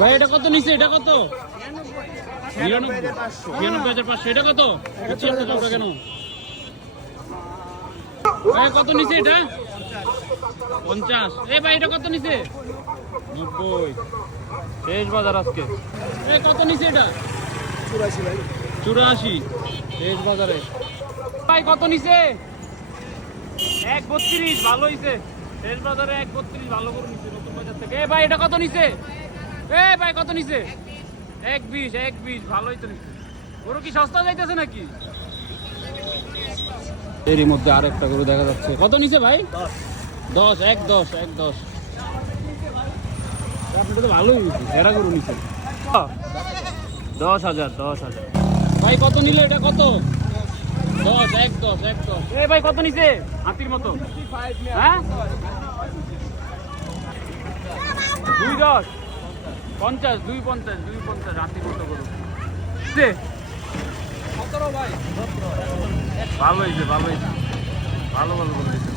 ভাই এটা কত নিছে? এটা কত? ৯৯,৫০০। এটা কত? কেন ভাই কত নিছে এটা? ৫০। এ ভাই এটা কত নিছে? ৯০। শেষ বাজার আজকে। এ কত নিছে এটা? ৮৪ ভাই। ৮৪ শেষ বাজারে। ভাই কত নিছে? ১৩২। ভালো হইছে। শেষ বাজারে ১৩২ ভালো করে নিছে নতুন বাজার থেকে। এ ভাই এটা কত নিছে? এ ভাই কত নিছে? ১২০ ভালোই তো নিছে। গরু কি সস্তা যাইতেছে নাকি? এরই মধ্যে আরেকটা গরু দেখা যাচ্ছে। কত নিছে ভাই? ১০। ১১০। আপনার তো ভালোই সেরা গরু নিছে। ১০,০০০। ভাই কত নিল এটা? কত? ১০। এ ভাই কত নিছে? হাতির মতো। হ্যাঁ ২১০। ৫০। ২৫০ হাতির মতো গরু। ভালো হয়েছে। ভালো গরু দিচ্ছে।